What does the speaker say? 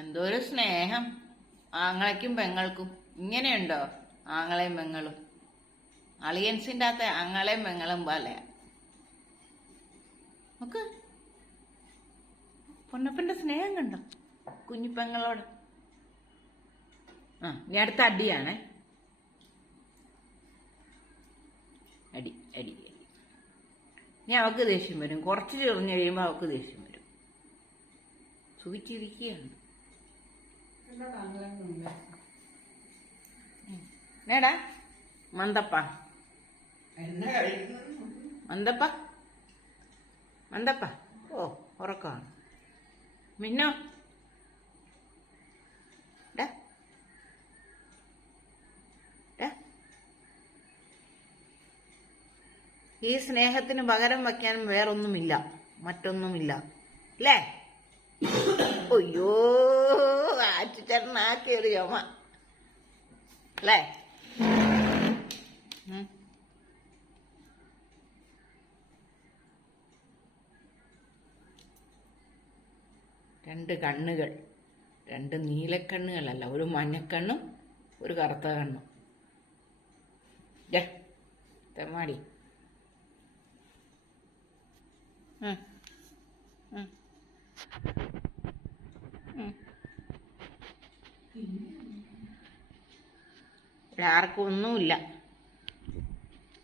എന്തോരു സ്നേഹം. ആങ്ങളയ്ക്കും പെങ്ങൾക്കും. ഇങ്ങനെയുണ്ടോ? ആങ്ങളെയും പെങ്ങളും. അളിയൻസിന്റെ അകത്ത് ആങ്ങളെയും പെങ്ങളും പോലെ. നോക്ക്. പൊന്നപ്പന്റെ സ്നേഹം കണ്ടോ? കുഞ്ഞിപ്പെങ്ങളോട്. ആ ഇനി അടുത്ത അടിയാണേ. അടി അടി ഇനി അവക്ക് ദേഷ്യം വരും. കുറച്ച് ചെറിഞ്ഞ് കഴിയുമ്പോൾ അവക്ക് ദേഷ്യം വരും. സുഖിച്ചിരിക്കുകയാണ്. നേടാ മന്ദപ്പ മന്ദപ്പ മന്ദപ്പ ഓ ഉറക്കമാണ്. മിന്നോ. ഡാ. ഡാ. ഈ സ്നേഹത്തിന് പകരം വയ്ക്കാൻ വേറൊന്നുമില്ല. മറ്റൊന്നുമില്ല. അല്ലേ അയ്യോ. അമ്മ അല്ലേ. രണ്ട് കണ്ണുകൾ രണ്ട് നീലക്കണ്ണുകളല്ല ഒരു മഞ്ഞക്കണ്ണും ഒരു കറുത്ത കണ്ണും തെമ്മാടി ഉം. ഉം. ഇവിടെ ആർക്കും ഒന്നുമില്ല.